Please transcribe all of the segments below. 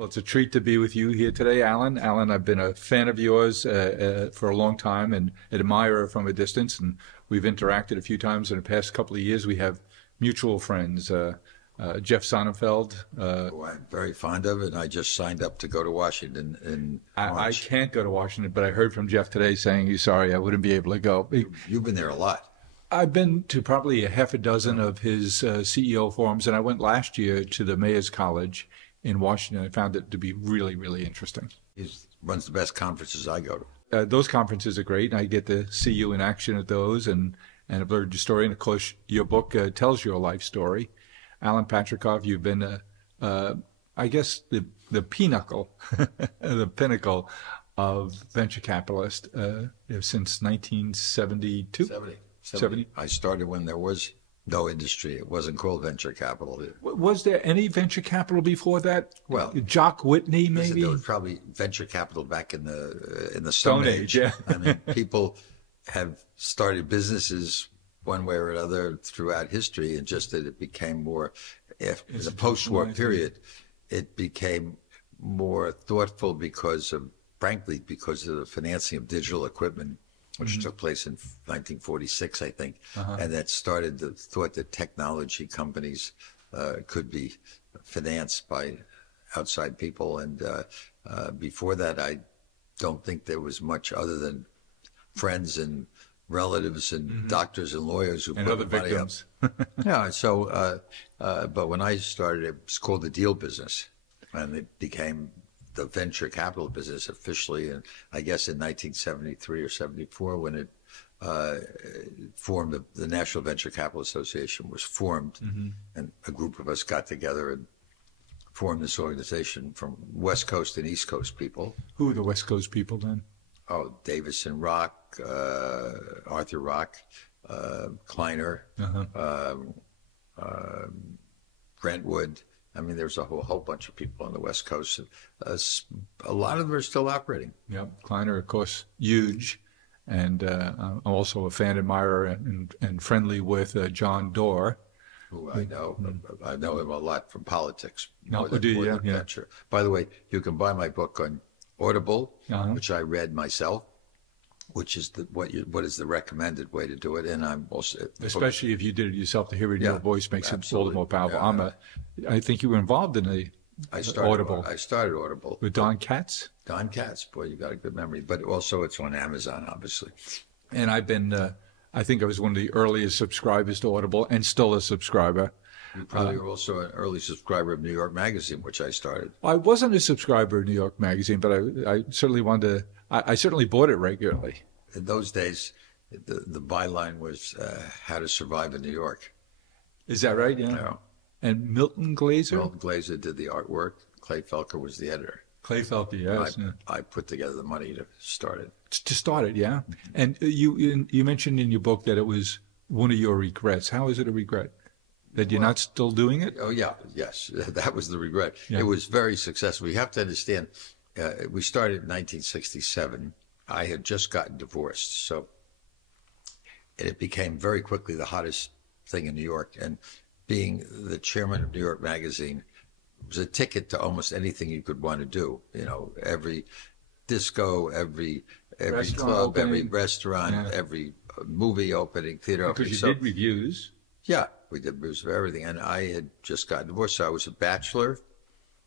Well, it's a treat to be with you here today, Alan. Alan, I've been a fan of yours for a long time and admirer from a distance, and we've interacted a few times in the past couple of years. We have mutual friends, Jeff Sonnenfeld. Who I'm very fond of, and I just signed up to go to Washington in I March. can't go to Washington, but I heard from Jeff today saying he's sorry I wouldn't be able to go. You've been there a lot. I've been to probably a half a dozen of his CEO forums, and I went last year to the Mayor's College in Washington. I found it to be really, really interesting. He runs the best conferences I go to. Those conferences are great, and I get to see you in action at those, and I've learned your story. And of course, your book tells your life story. Alan Patricof, you've been, I guess, the pinnacle, the pinnacle of venture capitalist since 1972. 70. I started when there was no industry. It wasn't called venture capital. Was there any venture capital before that? Well, Jock Whitney, maybe? There was probably venture capital back in the Stone Age. Yeah. I mean, people have started businesses one way or another throughout history, and just that it became more, in the post-war period, it became more thoughtful frankly, because of the financing of digital equipment, which took place in 1946, I think, and that started the thought that technology companies could be financed by outside people. And before that, I don't think there was much other than friends and relatives and doctors and lawyers who and put other money victims. up. Yeah. So, but when I started, it was called the deal business, and it became the venture capital business officially, and I guess in 1973 or 74 when it formed, the National Venture Capital Association was formed, and a group of us got together and formed this organization from West Coast and East Coast people. Who are the West Coast people then? Oh, Davis and Rock, Arthur Rock, Kleiner, Brentwood. I mean, there's a whole bunch of people on the West Coast. A lot of them are still operating. Yep, Kleiner, of course, huge. And I'm also a fan, admirer, and friendly with John Doerr. Who I know. I know him a lot from politics. No, do you? Yeah. Venture. By the way, you can buy my book on Audible, which I read myself, which is what is the recommended way to do it. And I'm also, especially if you did it yourself, to hear it in your voice makes it all the more powerful. Yeah. I think you were involved in Audible. I started Audible with Don Katz. Don Katz, boy, you got a good memory. But also, it's on Amazon, obviously. And I've been, I think I was one of the earliest subscribers to Audible, and still a subscriber. You probably were also an early subscriber of New York Magazine, which I started. I wasn't a subscriber of New York Magazine, but I certainly wanted to. I certainly bought it regularly. In those days, the byline was "How to Survive in New York." Is that right? Yeah. And Milton Glaser? Milton Glaser did the artwork. Clay Felker was the editor. Clay Felker, yes. I put together the money to start it. To start it, yeah. And you mentioned in your book that it was one of your regrets. How is it a regret? That you're not still doing it? Oh, yeah, yes. That was the regret. Yeah. It was very successful. You have to understand, we started in 1967. I had just gotten divorced, so it became very quickly the hottest thing in New York. And being the chairman of New York Magazine was a ticket to almost anything you could want to do. You know, every disco, every club, every restaurant, every movie opening, theater opening. Because you did reviews. Yeah, we did reviews of everything. And I had just gotten divorced, so I was a bachelor,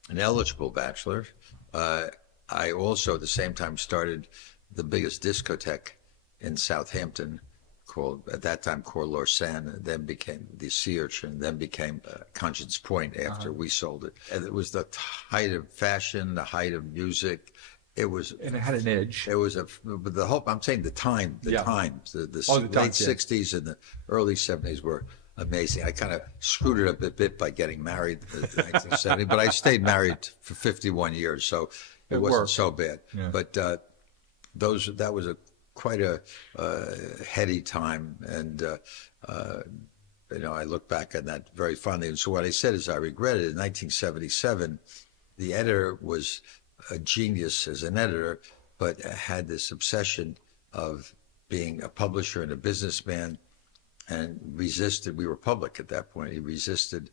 an eligible bachelor. I also, at the same time, started the biggest discotheque in Southampton, called, at that time, Coeur Lausanne, then became the Sea Urchin, then became Conscience Point after we sold it. And it was the height of fashion, the height of music. It was, and it had an edge. It was the whole, I'm saying the times, the late 60s and the early 70s were amazing. I kind of screwed it up a bit by getting married in 1970, but I stayed married for 51 years, so it wasn't so bad. Yeah. But that was quite a heady time, and I look back on that very fondly. And so what I said is I regret it. In 1977, the editor was a genius as an editor, but had this obsession of being a publisher and a businessman, and resisted. We were public at that point. He resisted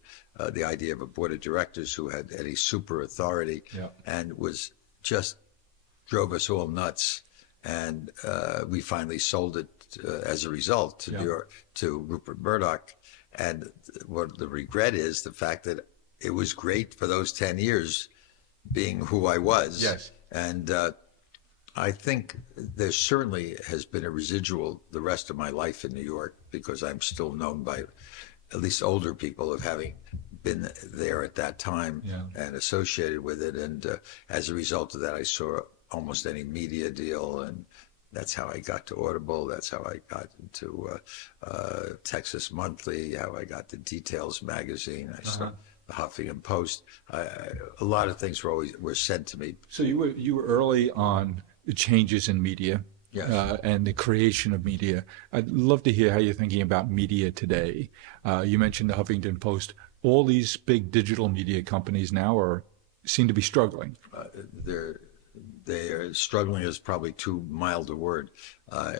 the idea of a board of directors who had any super authority, and was just drove us all nuts. And we finally sold it as a result to New York, to Rupert Murdoch. And what the regret is, the fact that it was great for those 10 years being who I was. Yes. And I think there certainly has been a residual the rest of my life in New York, because I'm still known by at least older people of having been there at that time and associated with it. And as a result of that, I saw almost any media deal, and that's how I got to Audible. That's how I got into Texas Monthly, how I got to Details magazine. I started the Huffington Post. A lot of things were sent to me. So you were early on the changes in media. Yes. And the creation of media. I'd love to hear how you're thinking about media today. You mentioned the Huffington Post. All these big digital media companies now seem to be struggling. They're struggling is probably too mild a word. I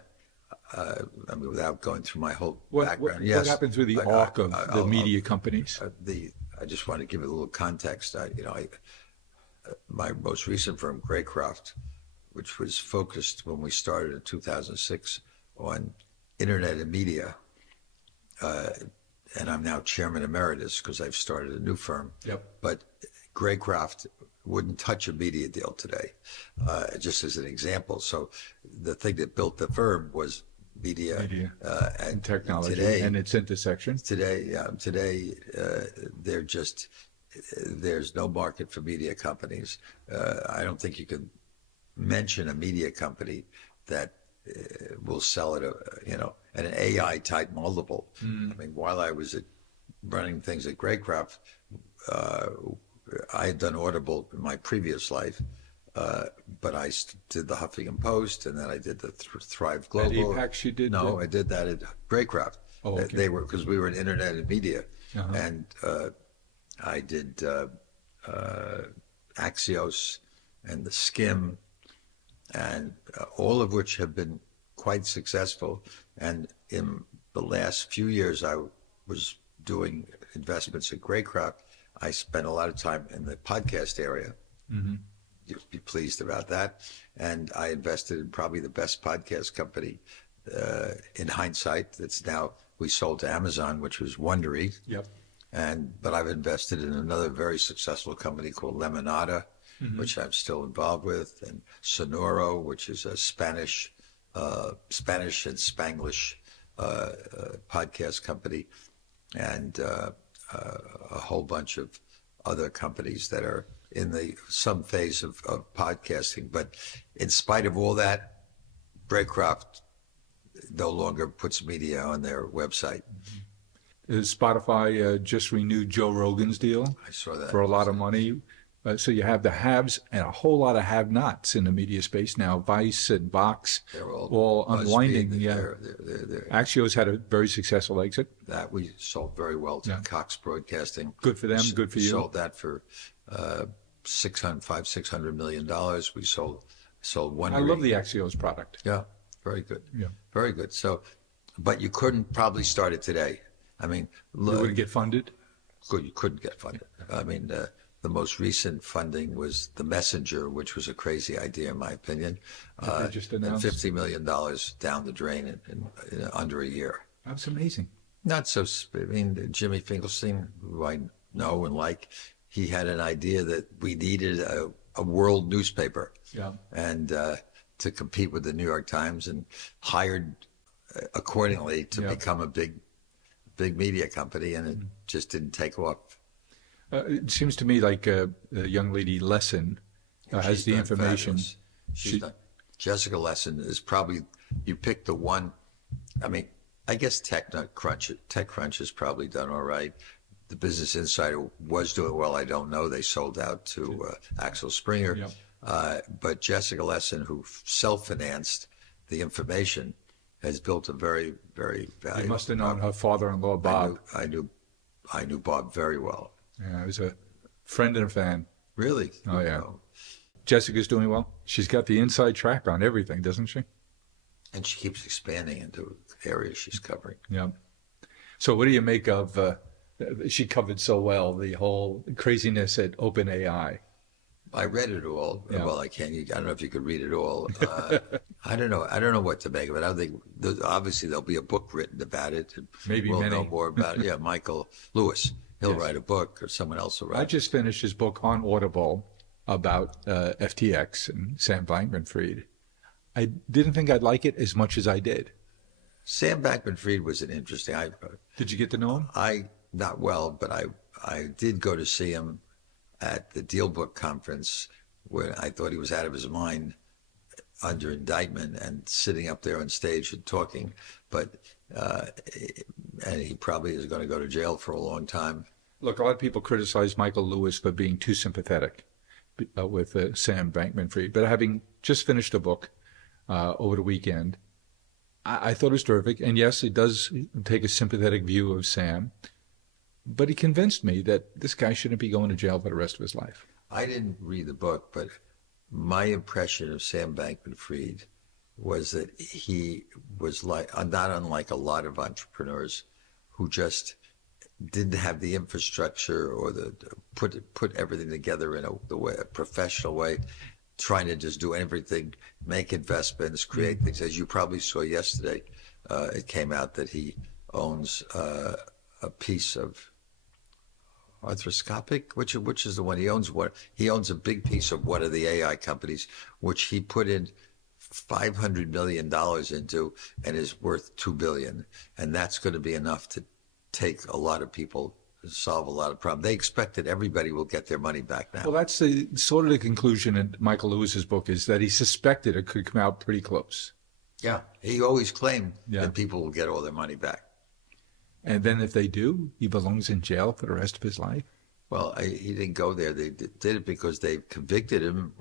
mean, without going through my whole background. What happens with the arc of the media companies? I just want to give it a little context. My most recent firm, Graycroft, which was focused when we started in 2006 on internet and media, and I'm now chairman emeritus because I've started a new firm. But Graycroft wouldn't touch a media deal today, just as an example. So the thing that built the firm was media and technology today, and its intersection. Today, there's no market for media companies. I don't think you can mention a media company that will sell at at an AI type multiple. I mean, while I was running things at Graycroft, I had done Audible in my previous life, but I did the Huffington Post, and then I did the Thrive Global. At Apex you did? No, I did that at Graycroft. Oh, okay. They were, because we were in internet and media, and I did Axios and the Skim, and all of which have been quite successful. And in the last few years, I was doing investments at Graycroft. I spent a lot of time in the podcast area. You'll be pleased about that. And I invested in probably the best podcast company in hindsight. That's now, we sold to Amazon, which was Wondery. But I've invested in another very successful company called Lemonada, which I'm still involved with, and Sonoro, which is a Spanish and Spanglish podcast company, and a whole bunch of other companies that are in some phase of podcasting. But in spite of all that, Graycroft no longer puts media on their website. Spotify just renewed Joe Rogan's deal. I saw that. For a lot of money. So you have the haves and a whole lot of have-nots in the media space now. Vice and Vox all unwinding. Axios had a very successful exit. That we sold very well to Cox Broadcasting. Good for them, good for you. Sold that for $600 million. We sold one. I love the Axios product. Yeah, very good. Very good. So, but you couldn't probably start it today. I mean, you wouldn't get funded? Good, you couldn't get funded. I mean, the most recent funding was The Messenger, which was a crazy idea, in my opinion. Just announced $50 million down the drain in under a year. That's amazing. Not so. I mean, Jimmy Finkelstein, who I know and like, he had an idea that we needed a world newspaper, and to compete with the New York Times, and hired accordingly to become a big media company, and it just didn't take off. It seems to me like the young lady Lesson has the information. Jessica Lesson is probably, you picked the one. I mean, I guess TechCrunch has probably done all right. The Business Insider was doing well. I don't know. They sold out to Axel Springer. But Jessica Lesson, who self-financed the information, has built a very, very valuable. You must have known her father-in-law, Bob. I knew Bob very well. Yeah, I was a friend and a fan. Really? Oh, yeah. Jessica's doing well. She's got the inside track on everything, doesn't she? And she keeps expanding into areas she's covering. Yeah. So what do you make of, she covered so well the whole craziness at OpenAI. I read it all. Yeah. Well, I can't. I don't know if you could read it all. I don't know. I don't know what to make of it. I think obviously there'll be a book written about it. And Maybe we'll many. know more about it. Yeah, Michael Lewis. He'll Yes. write a book, or someone else will I write. just finished his book on Audible about FTX and Sam Bankman-Fried. I didn't think I'd like it as much as I did. Sam Bankman-Fried was an interesting. Did you get to know him? Not well, but I did go to see him at the Deal Book conference when I thought he was out of his mind under indictment and sitting up there on stage and talking. But and he probably is going to go to jail for a long time. Look, a lot of people criticize Michael Lewis for being too sympathetic with Sam Bankman-Fried. But having just finished a book over the weekend, I thought it was terrific. And yes, it does take a sympathetic view of Sam. But he convinced me that this guy shouldn't be going to jail for the rest of his life. I didn't read the book, but my impression of Sam Bankman-Fried was that he was not unlike a lot of entrepreneurs who just didn't have the infrastructure or the put everything together in a professional way, trying to just do everything, make investments, create things. As you probably saw yesterday, it came out that he owns a piece of arthroscopic, which is the one he owns. He owns a big piece of one of the AI companies, which he put in $500 million into, and is worth $2 billion, and that's going to be enough to take a lot of people, solve a lot of problems. They expect that everybody will get their money back now. Well, that's the sort of the conclusion in Michael Lewis's book, is that he suspected it could come out pretty close. Yeah, he always claimed that people will get all their money back. And then if they do, he belongs in jail for the rest of his life. Well, he didn't go there. They did it because they convicted him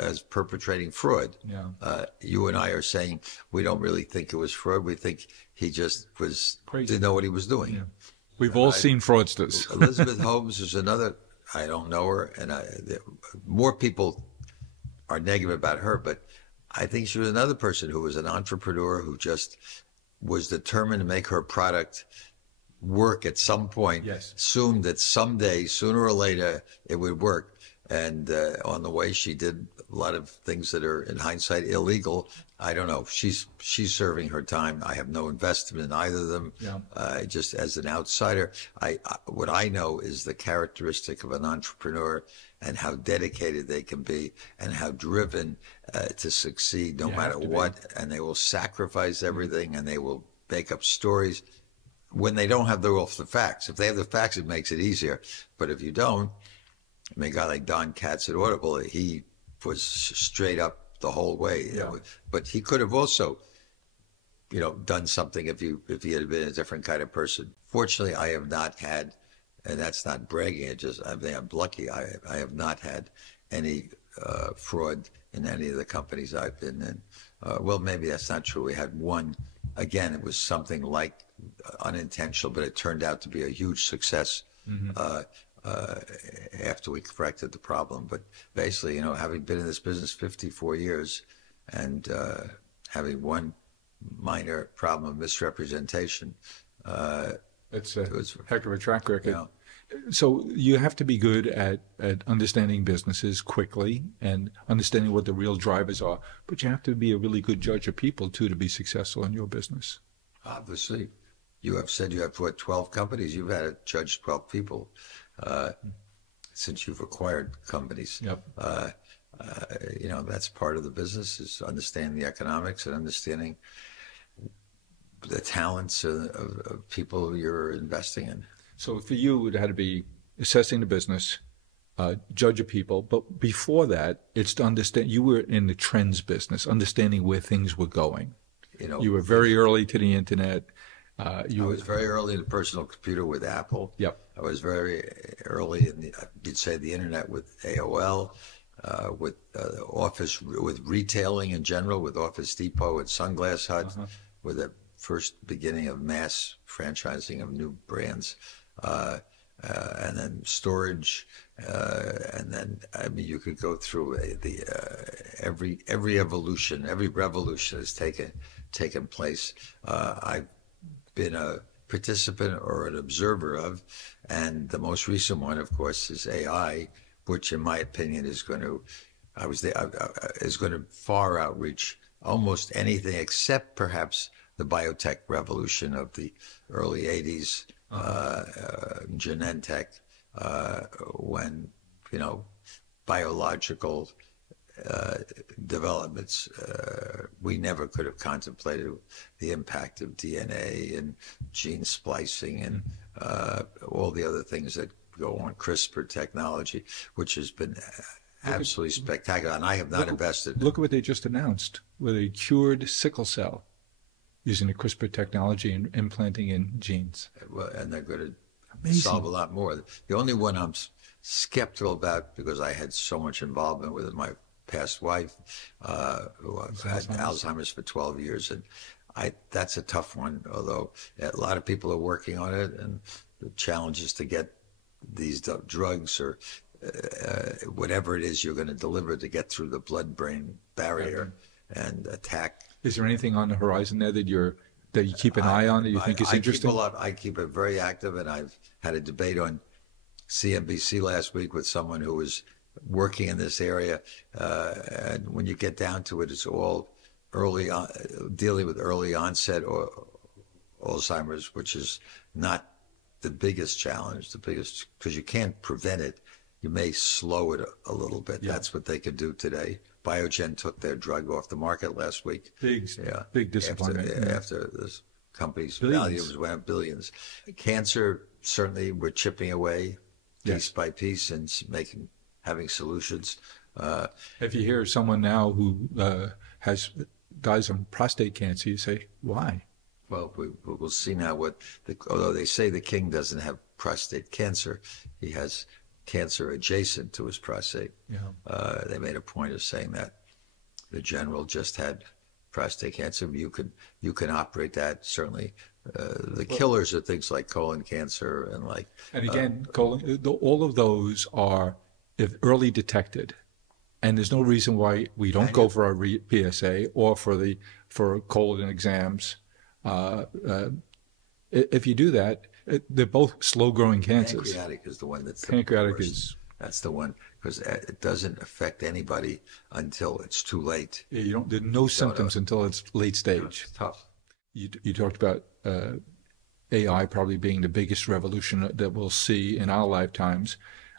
as perpetrating fraud. Yeah. You and I are saying we don't really think it was fraud. We think he just didn't know what he was doing. Yeah. We've all seen fraudsters. Elizabeth Holmes is another. I don't know her, and more people are negative about her, but I think she was another person who was an entrepreneur who just was determined to make her product work at some point. Yes. Assumed that someday, sooner or later, it would work. And on the way, she did a lot of things that are, in hindsight, illegal. I don't know. She's serving her time. I have no investment in either of them. Yeah. Just as an outsider, what I know is the characteristic of an entrepreneur and how dedicated they can be and how driven to succeed no matter what. And they will sacrifice everything, and they will make up stories when they don't have the facts. If they have the facts, it makes it easier. But if you don't, I mean, a guy like Don Katz at Audible, he was straight up the whole way. Yeah. But he could have also, done something if he had been a different kind of person. Fortunately, I have not had, and that's not bragging. I think I'm lucky. I have not had any fraud in any of the companies I've been in. Well, maybe that's not true. We had one. Again, it was something like unintentional, but it turned out to be a huge success. Mm-hmm. After we corrected the problem. But basically, having been in this business 54 years and having one minor problem of misrepresentation. It's a heck of a track record. So you have to be good at understanding businesses quickly and understanding what the real drivers are, but you have to be a really good judge of people, too, to be successful in your business. Obviously. You have said you have, 12 companies? You've had to judge 12 people. Since you've acquired companies. Yep. That's part of the business, is understanding the economics and understanding the talents of people you're investing in. So for you, it had to be assessing the business, judge of people. But before that, it's to understand, you were in the trends business, understanding where things were going. You were very early to the internet. I was very early in the personal computer with Apple. Yep. I was very early in you'd say the internet with AOL, with office, with retailing in general, with Office Depot and Sunglass Hut, with the first beginning of mass franchising of new brands, and then storage, and then you could go through every evolution, every revolution has taken place. I've been a participant or an observer of. And the most recent one, of course, is AI, which, in my opinion, is going to far outreach almost anything except perhaps the biotech revolution of the early 80s, Genentech, when, biological developments, we never could have contemplated the impact of DNA and gene splicing and all the other things that go on, CRISPR technology, which has been absolutely spectacular. And I have not invested. Look at what they just announced, where they cured sickle cell using the CRISPR technology and implanting in genes. And they're going to solve a lot more. The only one I'm skeptical about, because I had so much involvement with my past wife, who had Alzheimer's for 12 years, and that's a tough one, although a lot of people are working on it, and the challenge is to get these drugs or whatever it is you're going to deliver to get through the blood-brain barrier and attack. Is there anything on the horizon there that you keep an eye on that you think is interesting? I keep it very active, and I've had a debate on CNBC last week with someone who was working in this area, and when you get down to it, it's all dealing with early onset or Alzheimer's, which is not the biggest challenge. Because you can't prevent it, you may slow it a little bit. Yeah. That's what they could do today. Biogen took their drug off the market last week. Big disappointment. After this company's value went up billions. Cancer, certainly, we're chipping away piece by piece and having solutions. If you hear someone now who dies of prostate cancer, you say, why? Well, we'll see now although they say the king doesn't have prostate cancer, he has cancer adjacent to his prostate. Yeah. They made a point of saying that. The general just had prostate cancer. You can operate that, certainly. The killers are things like colon cancer and again, all of those are, if early detected, and there's no reason why we don't go for our PSA or for colon exams. If you do that, they're both slow-growing cancers. Pancreatic is the one that's that's the one, because it doesn't affect anybody until it's too late. Yeah, there's no symptoms until it's late stage. It's tough. You talked about AI probably being the biggest revolution that we'll see in our lifetimes.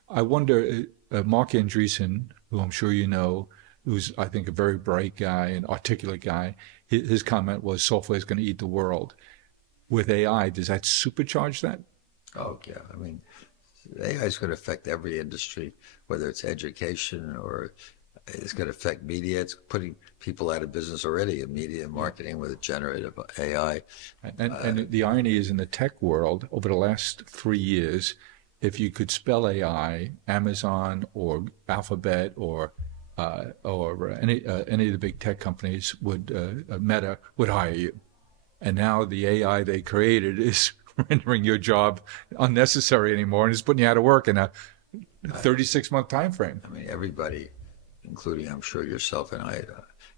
I wonder, Mark Andreessen, who I'm sure you know, who's, I think, a very bright guy and articulate guy, his comment was software is going to eat the world. With AI, does that supercharge that? Oh, yeah. I mean, AI is going to affect every industry, whether it's education or it's going to affect media. It's putting people out of business already in media and marketing with generative AI. And the irony is, in the tech world, over the last 3 years, if you could spell AI, Amazon or Alphabet or any of the big tech companies Meta would hire you. And now the AI they created is rendering your job unnecessary anymore and is putting you out of work in a 36-month time frame. I mean, everybody, including I'm sure yourself and I,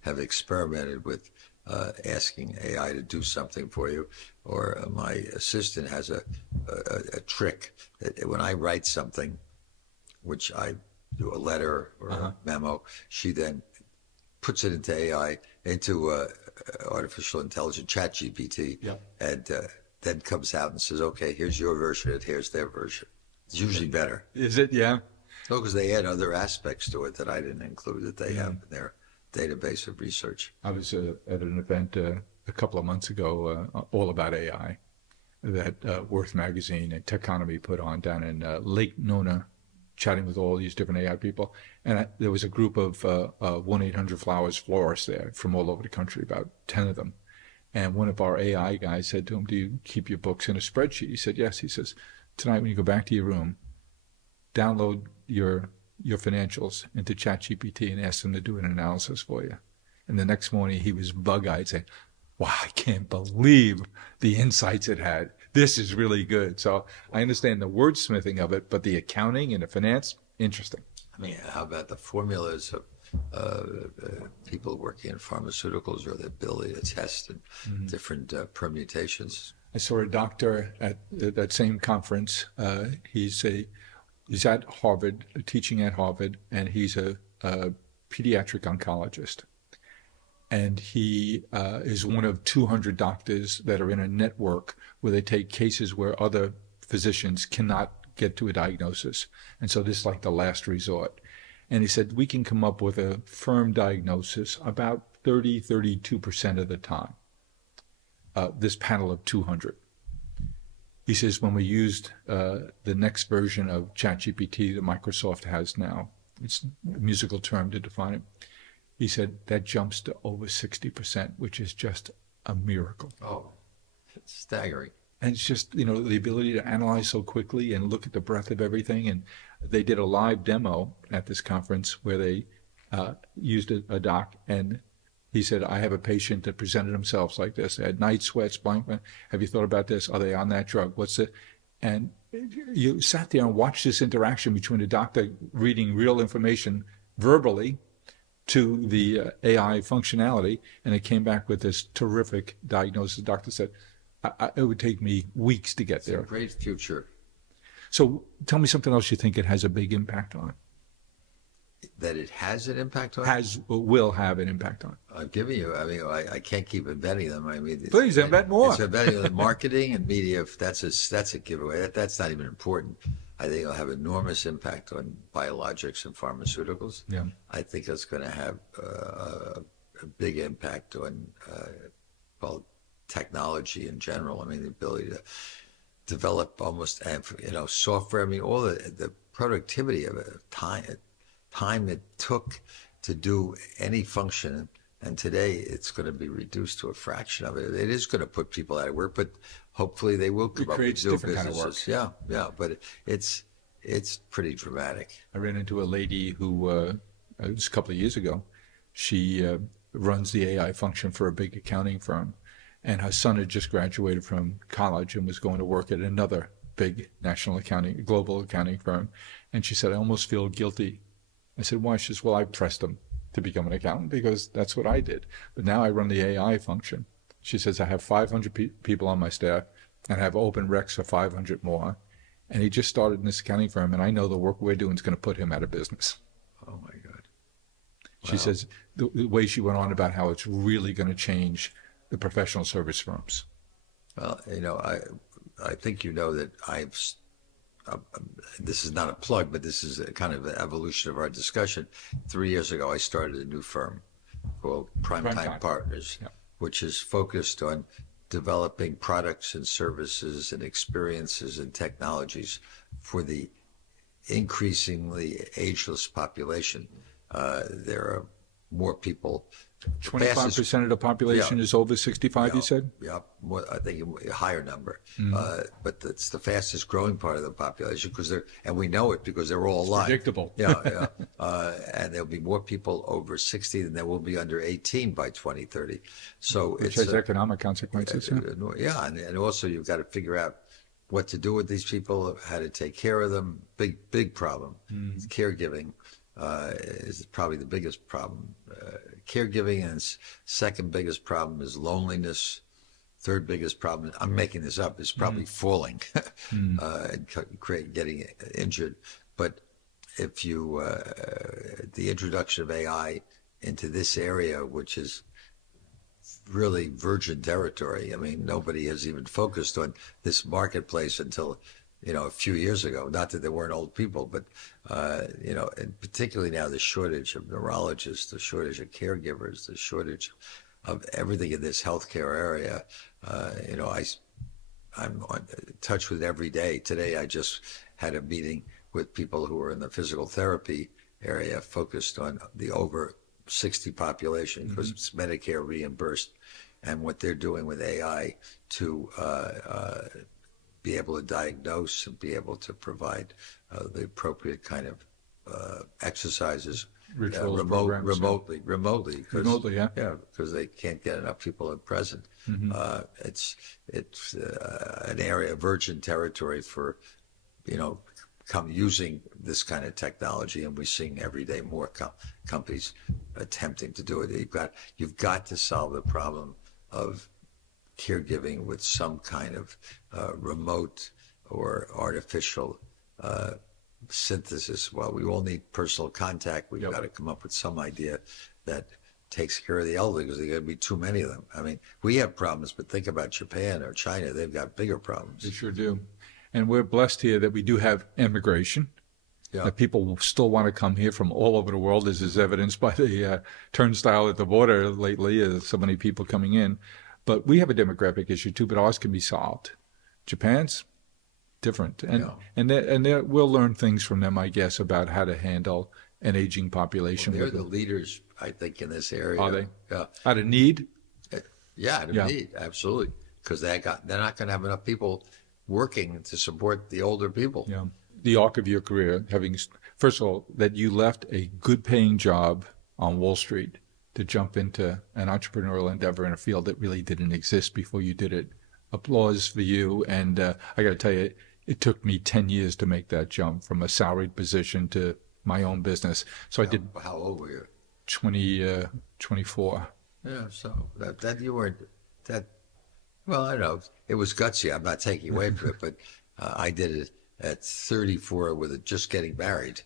have experimented with asking AI to do something for you. Or my assistant has a trick that when I write something, which I do a letter or a memo, she then puts it into AI, into artificial intelligence, ChatGPT, and then comes out and says, okay, here's your version, and here's their version. It's usually better. Is it? Yeah. No, because they add other aspects to it that I didn't include that they have in their database of research. I was at an event a couple of months ago all about AI that Worth Magazine and Techonomy put on down in Lake Nona, chatting with all these different AI people. And there was a group of 1-800-Flowers florists there from all over the country, about 10 of them. And one of our AI guys said to him, do you keep your books in a spreadsheet? He said, yes. He says, tonight when you go back to your room, download your financials into ChatGPT and ask them to do an analysis for you. And the next morning he was bug-eyed saying, wow, I can't believe the insights it had. This is really good. So I understand the wordsmithing of it, but the accounting and the finance, interesting. I mean, how about the formulas of people working in pharmaceuticals or the ability to test and different permutations? I saw a doctor at that same conference. He's at Harvard, teaching at Harvard, and he's a pediatric oncologist. And he is one of 200 doctors that are in a network where they take cases where other physicians cannot get to a diagnosis. And so this is like the last resort. And he said, we can come up with a firm diagnosis about 32% of the time, this panel of 200. He says, when we used the next version of ChatGPT that Microsoft has now, it's a musical term to define it, he said that jumps to over 60%, which is just a miracle. Oh, it's staggering. And it's just, the ability to analyze so quickly and look at the breadth of everything. And they did a live demo at this conference where they used a doc, and he said, I have a patient that presented themselves like this. They had night sweats, blank. Have you thought about this? Are they on that drug? What's it? And you sat there and watched this interaction between a doctor reading real information verbally to the AI functionality, and it came back with this terrific diagnosis. The doctor said, it would take me weeks to get there. It's a great future. So tell me something else you think it has a big impact on. That it has an impact on? Will have an impact on. I'm giving you, I can't keep inventing them. Please invent more. It's inventing the marketing and media. That's a giveaway. That's not even important. I think it'll have enormous impact on biologics and pharmaceuticals. Yeah. I think it's going to have a big impact on technology in general. The ability to develop almost, software. All the productivity of it, time it took to do any function, and today it's going to be reduced to a fraction of it. It is going to put people out of work, but hopefully they will come up with new businesses. Kind of work. Yeah, but it's pretty dramatic. I ran into a lady who, it was a couple of years ago, she runs the AI function for a big accounting firm, and her son had just graduated from college and was going to work at another big global accounting firm. And she said, I almost feel guilty. I said, why? She says, well, I pressed him to become an accountant because that's what I did. But now I run the AI function. She says, I have 500 people on my staff and I have open recs for 500 more. And he just started in this accounting firm, and I know the work we're doing is going to put him out of business. Oh, my God. Wow. She says the way she went on about how it's really going to change the professional service firms. Well, I think that this is not a plug, but this is a kind of an evolution of our discussion. 3 years ago, I started a new firm called Primetime Partners, yeah, which is focused on developing products and services and experiences and technologies for the increasingly ageless population. There are more people. 25% of the population is over 65, you said? Yeah, I think a higher number. But it's the fastest growing part of the population and we know it because they're all alive. Predictable. Yeah. And there'll be more people over 60 than there will be under 18 by 2030. So which has economic consequences. Yeah, and also you've got to figure out what to do with these people, how to take care of them. Big problem. Caregiving is probably the biggest problem. Caregiving, and second biggest problem is loneliness. Third biggest problem, I'm making this up, is probably falling and getting injured. But if you, the introduction of AI into this area, which is really virgin territory. Nobody has even focused on this marketplace until, a few years ago. Not that there weren't old people, but, and particularly now the shortage of neurologists, the shortage of caregivers, the shortage of everything in this healthcare area. I'm in touch with every day. Today, I just had a meeting with people who are in the physical therapy area focused on the over 60 population because it's Medicare reimbursed, and what they're doing with AI to be able to diagnose and be able to provide the appropriate kind of exercises remotely. Because they can't get enough people at present. It's an area of virgin territory for come using this kind of technology, and we're seeing every day more companies attempting to do it. You've got to solve the problem of caregiving with some kind of remote or artificial synthesis. Well, we all need personal contact. We've got to come up with some idea that takes care of the elderly, because there are going to be too many of them. I mean, we have problems, but think about Japan or China. They've got bigger problems. They sure do. And we're blessed here that we do have immigration. Yeah. That people still want to come here from all over the world, as is evidenced by the turnstile at the border lately, so many people coming in. But we have a demographic issue too, but ours can be solved. Japan's different. And we'll learn things from them, I guess, about how to handle an aging population. Well, they're the leaders, I think, in this area. Are they? Yeah. Out of need? Yeah, out of need, absolutely. Because they're not going to have enough people working to support the older people. Yeah. The arc of your career, first of all, that you left a good paying job on Wall Street to jump into an entrepreneurial endeavor in a field that really didn't exist before you did it. Applause for you. And I got to tell you, it took me 10 years to make that jump from a salaried position to my own business. So I did. How old were you? 24. Yeah, so that you weren't that. Well, I don't know. It was gutsy. I'm not taking away from it, but I did it at 34 with just getting married.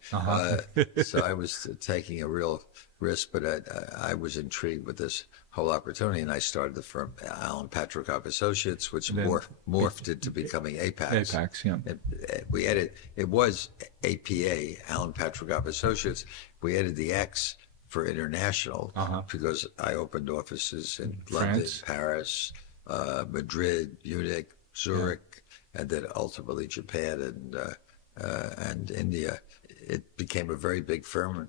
So I was taking a real risk, but I was intrigued with this whole opportunity, and I started the firm Alan Patricof Associates, which morphed into becoming Apax. Apax, yeah. It was APA, Alan Patricof Associates. We added the X for international because I opened offices in London, Paris, Madrid, Munich, Zurich, and then ultimately Japan and India. It became a very big firm,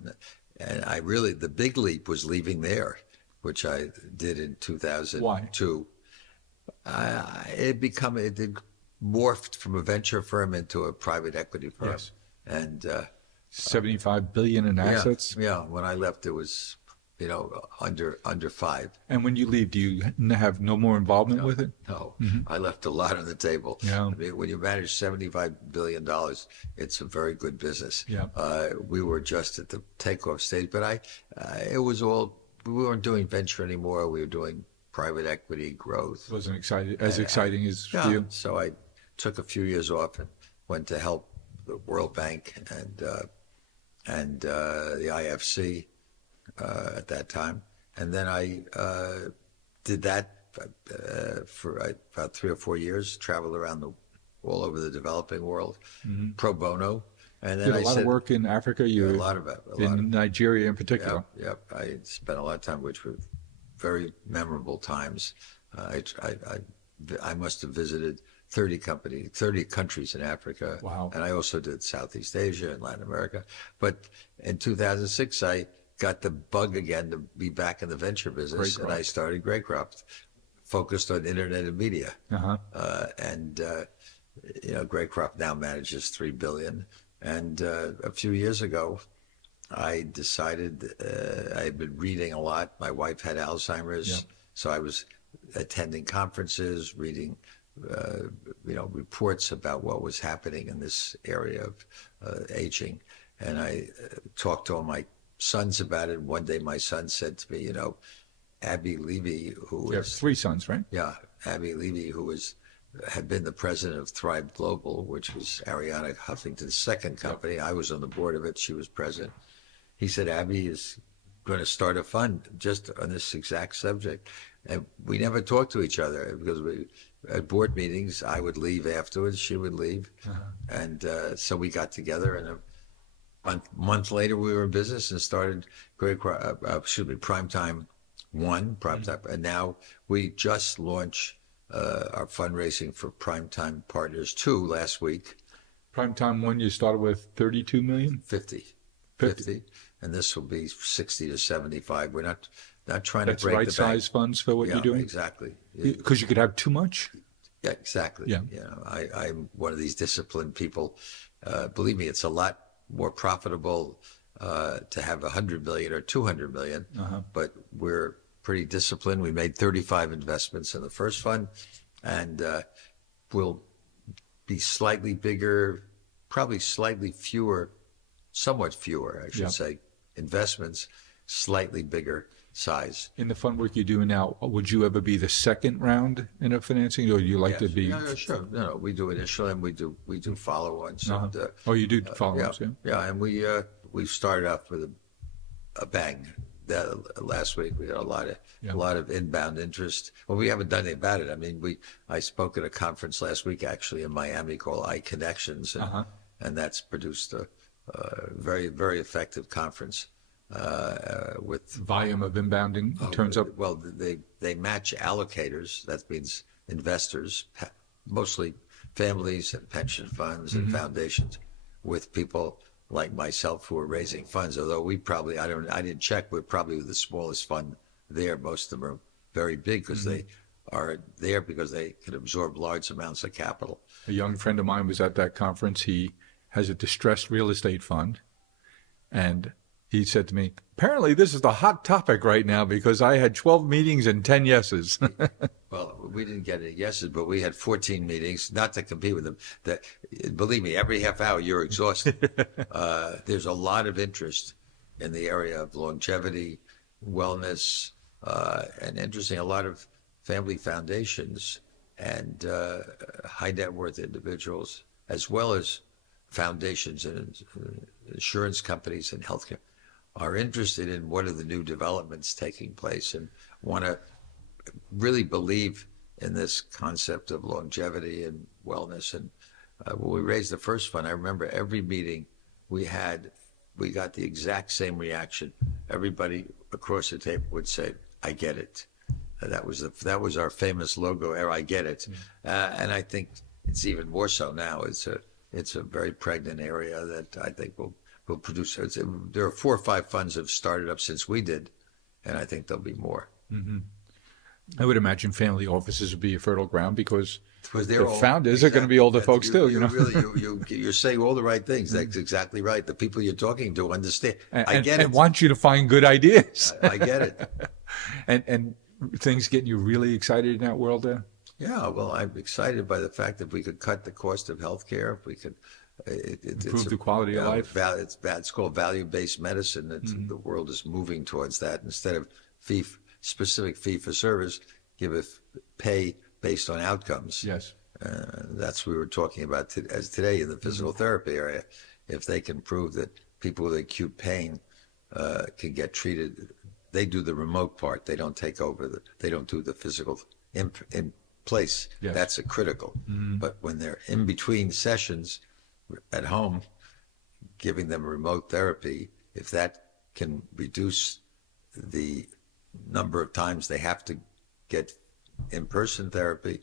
and the big leap was leaving there, which I did in 2002. Why? It morphed from a venture firm into a private equity firm, and $75 billion in assets. Yeah, when I left, it was under 5. And when you leave, do you have no more involvement with it? No, I left a lot on the table. Yeah. I mean, when you manage $75 billion, it's a very good business. Yeah. We were just at the takeoff stage, but we weren't doing venture anymore. We were doing private equity growth. It wasn't as exciting as for you? So I took a few years off and went to help the World Bank and the IFC at that time. And then I did that for about 3 or 4 years, traveled around all over the developing world, pro bono. And then did a lot of work in Africa. A lot of it. In Nigeria in particular. Yep. I spent a lot of time, which were very memorable times. I must have visited 30 countries in Africa. Wow. And I also did Southeast Asia and Latin America. But in 2006, I got the bug again to be back in the venture business, and I started Greycroft, focused on internet and media. Greycroft now manages $3 billion. And a few years ago, I decided I had been reading a lot. My wife had Alzheimer's, so I was attending conferences, reading reports about what was happening in this area of aging. And I talked to all my sons about it. One day my son said to me, Abby Levy, who you have 3 sons, right? Yeah, Abby Levy, who had been the president of Thrive Global, which was Ariana Huffington's second company. I was on the board of it. She was president. He said, Abby is going to start a fund just on this exact subject. And we never talked to each other because at board meetings, I would leave afterwards, she would leave. And so we got together, and a month later we were in business and started Primetime 1, and now we just launched our fundraising for Primetime Partners 2 last week. Primetime 1, you started with 32 million? 50. And this will be 60 to 75. We're not trying That's to break right the bank. size funds for what you're doing? Exactly. Because you could have too much? Yeah, exactly. Yeah. I'm one of these disciplined people. Believe me, it's a lot more profitable to have 100 million or 200 million, but we're pretty disciplined. We made 35 investments in the first fund, and we'll be slightly bigger, probably slightly fewer, somewhat fewer, I should say, investments, slightly bigger size. In the fund work you're doing now, would you ever be the second round in a financing, or do you like to be? Yeah, sure. No, we do initial and we do follow-ons. Uh-huh. And, Oh, you do follow-ups, yeah, and we started off with a bang. Last week we had a lot of inbound interest. Well, we haven't done anything about it. I mean, I spoke at a conference last week actually in Miami called iConnections, and that's produced a very, very effective conference with volume of inbounding turns up. Well, they match allocators. That means investors, mostly families and pension funds and foundations, with people like myself who are raising funds. Although we probably, I didn't check, we're probably the smallest fund there. Most of them are very big because they are there because they can absorb large amounts of capital. A young friend of mine was at that conference. He has a distressed real estate fund, and he said to me, apparently this is the hot topic right now because I had 12 meetings and 10 yeses. Well, we didn't get any yeses, but we had 14 meetings, not to compete with them. Believe me, every half hour you're exhausted. There's a lot of interest in the area of longevity, wellness, and interesting, a lot of family foundations and high net worth individuals, as well as foundations and insurance companies and healthcare, are interested in what are the new developments taking place and want to really believe in this concept of longevity and wellness. And when we raised the first fund, I remember every meeting we got the exact same reaction. Everybody across the table would say, "I get it." That was our famous logo, "I get it." And I think it's even more so now. It's a very pregnant area that I think will produce. There are 4 or 5 funds that have started up since we did, and I think there'll be more. I would imagine family offices would be a fertile ground because the founders are going to be older folks too. You're saying all the right things. That's exactly right. The people you're talking to understand. I get it. And want you to find good ideas. I get it. And things getting you really excited in that world there? Yeah, well, I'm excited by the fact that we could cut the cost of healthcare. If we could improve the quality of life. It's called value-based medicine. The world is moving towards that. Instead of specific fee for service, give a pay based on outcomes. Yes. That's what we were talking about today in the physical therapy area. If they can prove that people with acute pain can get treated, they do the remote part. They don't take over. They don't do the physical in place. Yes. That's critical. But when they're in between sessions at home, giving them remote therapy, if that can reduce the number of times they have to get in-person therapy,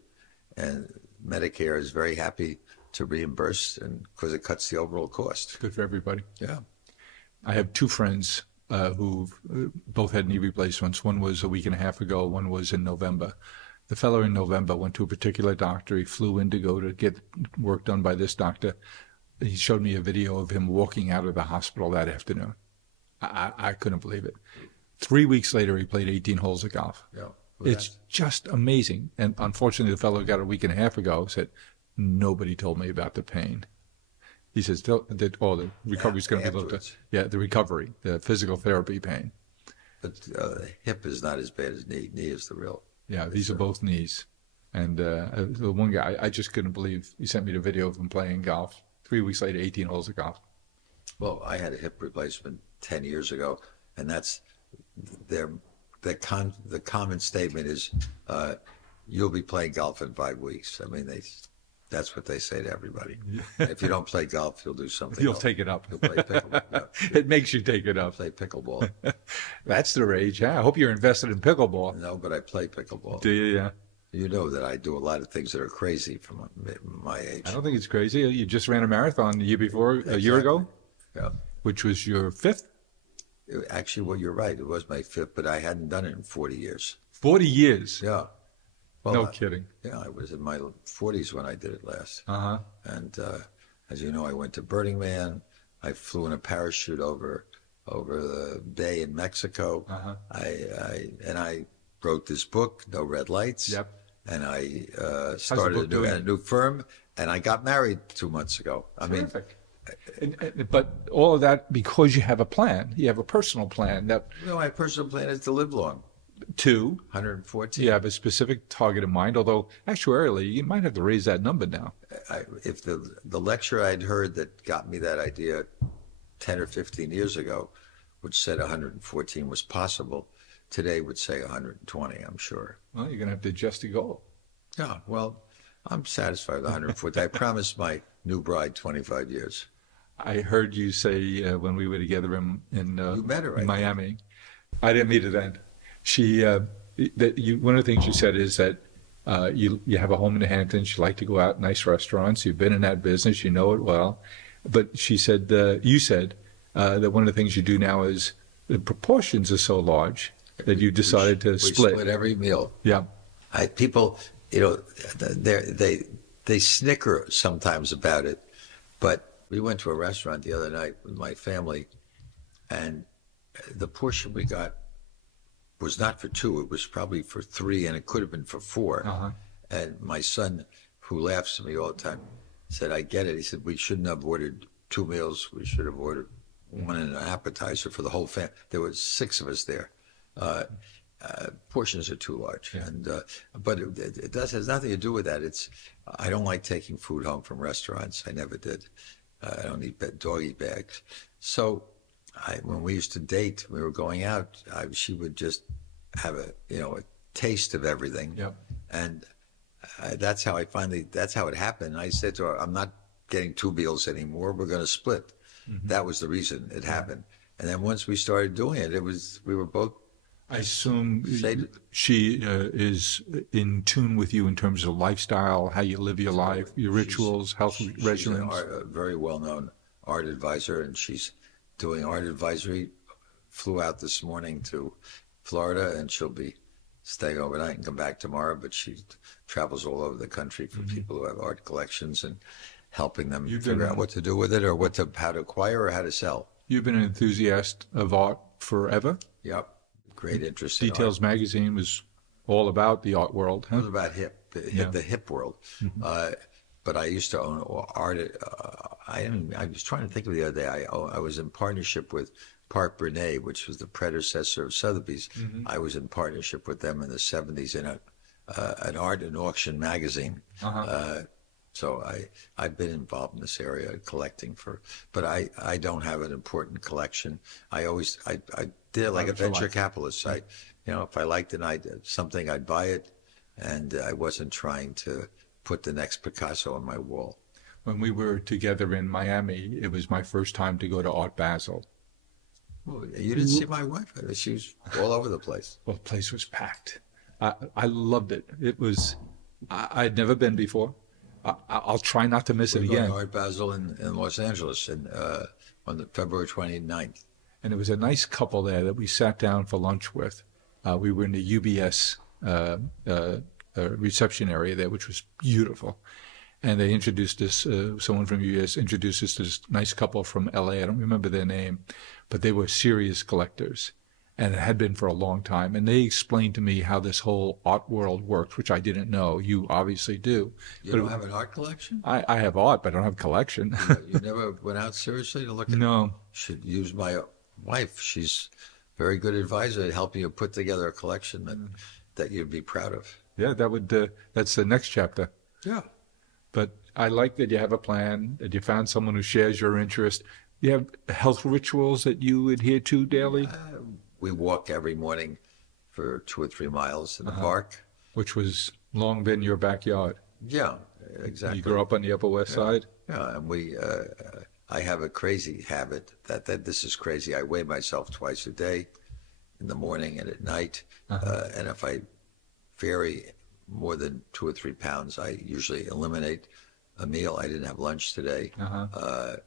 and Medicare is very happy to reimburse, and because it cuts the overall cost. Good for everybody. Yeah. I have 2 friends who both had knee replacements. One was a week and a half ago. One was in November. The fellow in November went to a particular doctor. He flew in to go to get work done by this doctor. He showed me a video of him walking out of the hospital that afternoon. I couldn't believe it. 3 weeks later, he played 18 holes of golf. Yeah. Well, it's just amazing. And unfortunately, the fellow got a week and a half ago, said, nobody told me about the pain. He says, the recovery's going to be a little bit. Yeah, the recovery, the physical therapy pain. But hip is not as bad as knee. Knee is the real. Yeah, these are both knees. And the one guy, I just couldn't believe, he sent me the video of him playing golf. 3 weeks later, 18 holes of golf. Well, I had a hip replacement 10 years ago, and that's the common statement is, you'll be playing golf in 5 weeks. I mean, that's what they say to everybody. If you don't play golf, you'll do something You'll else. take it up. You'll play pickleball. Yeah. It makes you take it up. Play pickleball. That's the rage. Yeah, I hope you're invested in pickleball. No, but I play pickleball. Do you? Yeah. You know that I do a lot of things that are crazy for my age. I don't think it's crazy. You just ran a marathon the year before, a year ago? Yeah. Which was your 5th? Actually, well, you're right. It was my 5th, but I hadn't done it in 40 years. 40 years? Yeah. Well, no kidding. Yeah, I was in my 40s when I did it last. Uh-huh. And as you know, I went to Burning Man. I flew in a parachute over the bay in Mexico. Uh-huh. I wrote this book, No Red Lights. Yep. And I started a new firm, and I got married 2 months ago. Terrific. But all of that because you have a plan. You have a personal plan that My personal plan is to live long. to 114. you have a specific target in mind. Although actuarially, you might have to raise that number now. If the lecture I'd heard that got me that idea 10 or 15 years ago, which said 114 was possible, today would say 120, I'm sure. Well, you're going to have to adjust the goal. Yeah, well, I'm satisfied with 140. I promised my new bride 25 years. I heard you say when we were together in You met her, right? Miami. I didn't meet her then. She one of the things you said is that you have a home in the Hamptons. You like to go out nice restaurants. You've been in that business. You know it well. But she said you said that one of the things you do now is the proportions are so large that you decided to split. We split every meal. Yeah. People, they snicker sometimes about it, but we went to a restaurant the other night with my family, and the portion we got was not for two. It was probably for three, and it could have been for four. Uh-huh. And my son, who laughs at me all the time, said, I get it. He said, we shouldn't have ordered two meals. We should have ordered one and an appetizer for the whole family. There was 6 of us there. Portions are too large, Yeah. and but it has nothing to do with that. I don't like taking food home from restaurants. I never did. I don't eat doggy bags. So when we used to date, we were going out. She would just have a taste of everything, Yep. and that's how it happened. I said to her, I'm not getting 2 meals anymore. We're going to split. Mm-hmm. That was the reason it happened. And then once we started doing it, we were both. I assume she is in tune with you in terms of lifestyle, how you live your life, your rituals, health regimens. She's a very well-known art advisor, and she's doing art advisory. Flew out this morning to Florida, and she'll be staying overnight and come back tomorrow. But she travels all over the country for people who have art collections and helping them figure out what to do with it, or how to acquire or how to sell. You've been an enthusiast of art forever. Yep. Great interest Details in art. magazine was all about the art world. Huh? It was about the hip world. Mm-hmm. But I used to own art. I was trying to think of the other day. I was in partnership with Park Bernay, which was the predecessor of Sotheby's. Mm-hmm. I was in partnership with them in the 70s in an art and auction magazine. Uh-huh. So I've been involved in this area collecting but I don't have an important collection. I did like a venture capitalist. If I liked something, I'd buy it, and I wasn't trying to put the next Picasso on my wall. When we were together in Miami, it was my first time to go to Art Basel. Well, you didn't see my wife. She was all over the place. Well, the place was packed. I loved it. It was, I'd never been before. I'll try not to miss it again. Going to Art Basel in Los Angeles on the February 29th. And there was a nice couple there that we sat down for lunch with. We were in the UBS reception area there, which was beautiful. And they introduced us, someone from UBS introduced us to this nice couple from LA. I don't remember their name, but they were serious collectors. And it had been for a long time. And they explained to me how this whole art world works, which I didn't know. You obviously do. You don't have an art collection? I have art, but I don't have a collection. You never went out seriously to look at it? No. Should use my wife. She's a very good advisor at helping you put together a collection that you'd be proud of. Yeah, that's the next chapter. Yeah. But I like that you have a plan, that you found someone who shares your interest. You have health rituals that you adhere to daily? We walk every morning for 2 or 3 miles in the park. Which was long been your backyard. Yeah, exactly. You grew up on the Upper West Side? Yeah, and I have a crazy habit that this is crazy. I weigh myself twice a day, in the morning and at night. And if I vary more than 2 or 3 pounds, I usually eliminate a meal. I didn't have lunch today. I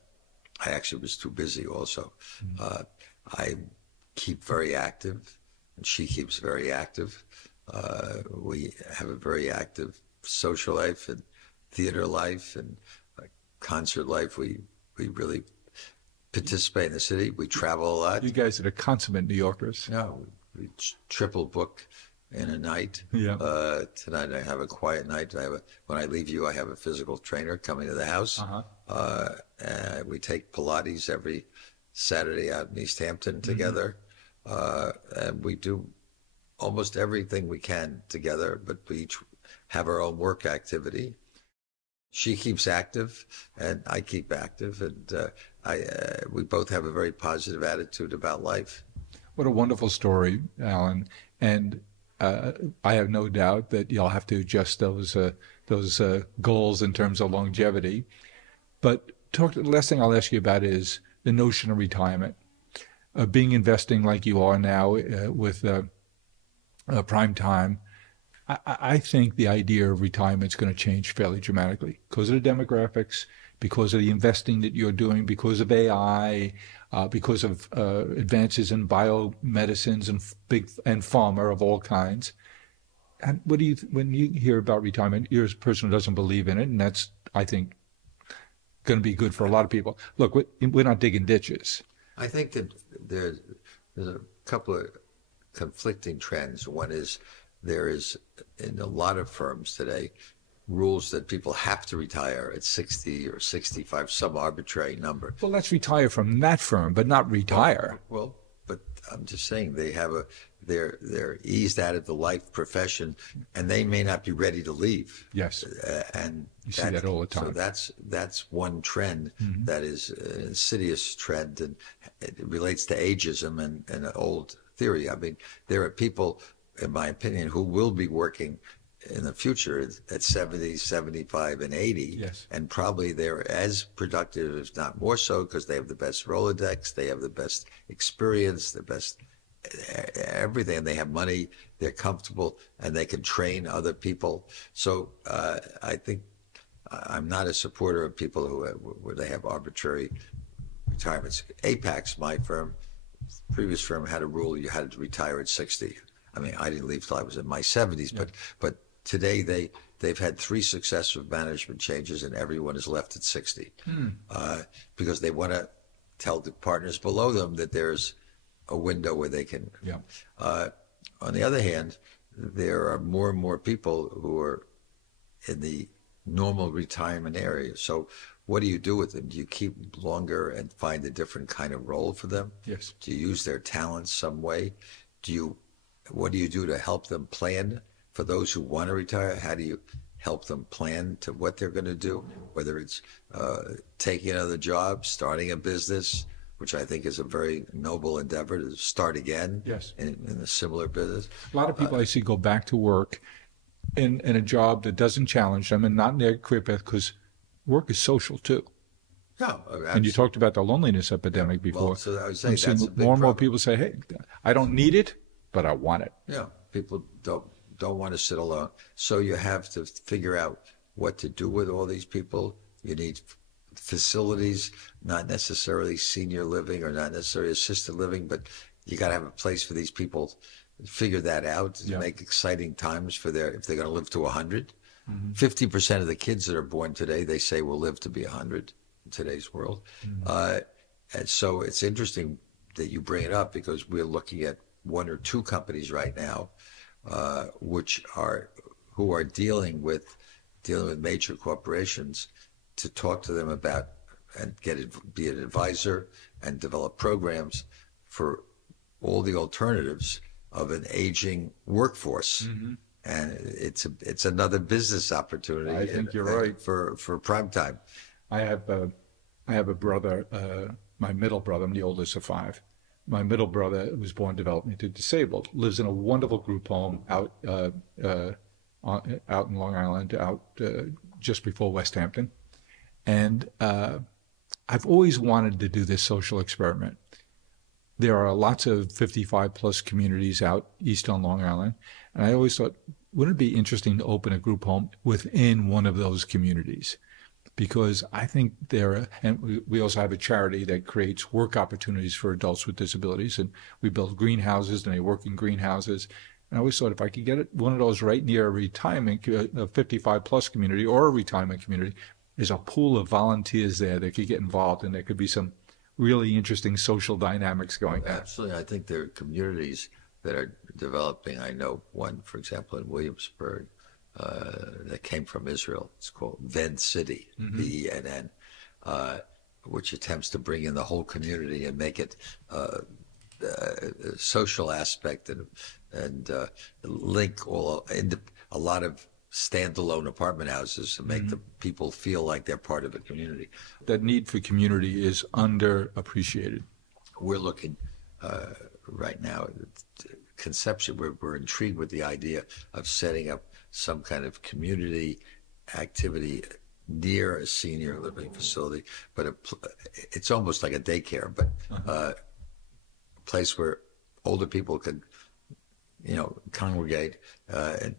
actually was too busy also. I keep very active, and she keeps very active. We have a very active social life and theater life and concert life. We really participate in the city. We travel a lot. You guys are the consummate New Yorkers. Yeah, we triple book in a night. Yeah. Tonight I have a quiet night. When I leave you, I have a physical trainer coming to the house. We take Pilates every Saturday out in East Hampton together. And we do almost everything we can together, but we each have our own work activity. She keeps active, and I keep active, and we both have a very positive attitude about life. What a wonderful story, Alan. And I have no doubt that you'll have to adjust those goals in terms of longevity. But the last thing I'll ask you about is the notion of retirement. Being investing like you are now with Primetime, I think the idea of retirement is going to change fairly dramatically because of the demographics, because of the investing that you're doing, because of AI, because of advances in biomedicines and pharma of all kinds. And when you hear about retirement, you're a person who doesn't believe in it, and that's, I think, going to be good for a lot of people. Look, we're not digging ditches. I think that there's a couple of conflicting trends. One is there is, in a lot of firms today, rules that people have to retire at 60 or 65, some arbitrary number. Well, let's retire from that firm, but not retire. Well, but I'm just saying they're eased out of the life profession, and they may not be ready to leave. Yes, and you see that all the time. So that's one trend that is an insidious trend, and it relates to ageism and an old theory. I mean, there are people, in my opinion, who will be working in the future at 70, 75, and 80, yes, and probably they're as productive, if not more so, because they have the best Rolodex, they have the best experience, the best everything, and they have money, they're comfortable, and they can train other people. So I think I'm not a supporter of people where they have arbitrary retirements. Apex, my firm, previous firm, had a rule you had to retire at 60. I mean, I didn't leave till I was in my 70s, yeah, but today they've had 3 successive management changes, and everyone is left at 60 because they want to tell the partners below them that there's a window where they can. Yeah. On the other hand, there are more and more people who are in the normal retirement area. So what do you do with them? Do you keep longer and find a different kind of role for them? Yes. Do you use their talents some way? What do you do to help them plan for those who want to retire? How do you help them plan to what they're going to do? Whether it's taking another job, starting a business, which I think is a very noble endeavor to start again. Yes. in a similar business. A lot of people I see go back to work in a job that doesn't challenge them and not in their career path, because work is social too. Yeah, and you talked about the loneliness epidemic before. Well, so I would say that's a big more and more problem. people say, "Hey, I don't need it, but I want it." Yeah, people don't want to sit alone. So you have to figure out what to do with all these people. You need facilities, not necessarily senior living or not necessarily assisted living, but you got to have a place for these people. Figure that out to make exciting times for if they're going to live to 100. 50% of the kids that are born today, they say, will live to be 100 in today's world. And so it's interesting that you bring it up, because we're looking at 1 or 2 companies right now who are dealing with major corporations to talk to them about and be an advisor and develop programs for all the alternatives of an aging workforce. And it's another business opportunity. I think you're right. For Primetime. I have a brother, my middle brother. I'm the oldest of 5. My middle brother was born developmentally disabled. Lives in a wonderful group home out in Long Island, just before West Hampton. And I've always wanted to do this social experiment. There are lots of 55-plus communities out east on Long Island, and I always thought, wouldn't it be interesting to open a group home within one of those communities? Because I think and we also have a charity that creates work opportunities for adults with disabilities, and we build greenhouses, and they work in greenhouses. And I always thought if I could get one of those right near a 55-plus community or a retirement community, there's a pool of volunteers there that could get involved, and there could be some really interesting social dynamics going on. Absolutely. I think there are communities that are developing. I know one, for example, in Williamsburg that came from Israel. It's called Venn City, VENN, which attempts to bring in the whole community and make it a social aspect and link a lot of standalone apartment houses to make the people feel like they're part of a community. That need for community is underappreciated. We're looking right now at conception. We're intrigued with the idea of setting up some kind of community activity near a senior living facility, but it's almost like a daycare, but a place where older people could, congregate. And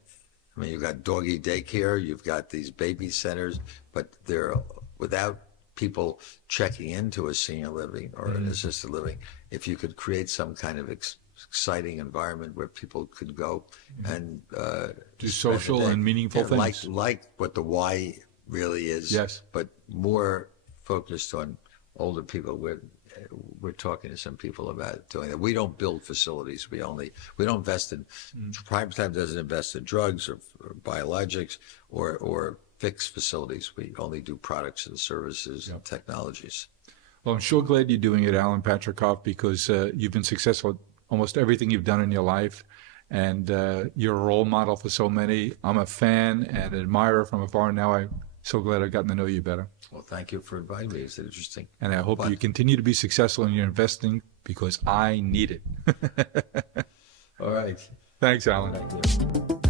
I mean, you've got doggy daycare, you've got these baby centers, but they're without people checking into a senior living or an assisted living. If you could create some kind of exciting environment where people could go and do social and meaningful things, like what the Y really is. Yes, but more focused on older people. We're talking to some people about doing that. We don't build facilities. We don't invest in. Primetime doesn't invest in drugs or biologics or fixed facilities. We only do products and services and technologies. Well, I'm sure glad you're doing it, Alan Patricof, because you've been successful at almost everything you've done in your life, and you're a role model for so many. I'm a fan and admirer from afar. Now I'm so glad I've gotten to know you better. Well, thank you for inviting me. It's interesting. And I hope you continue to be successful in your investing, because I need it. All right. Thanks, Alan. Thank you.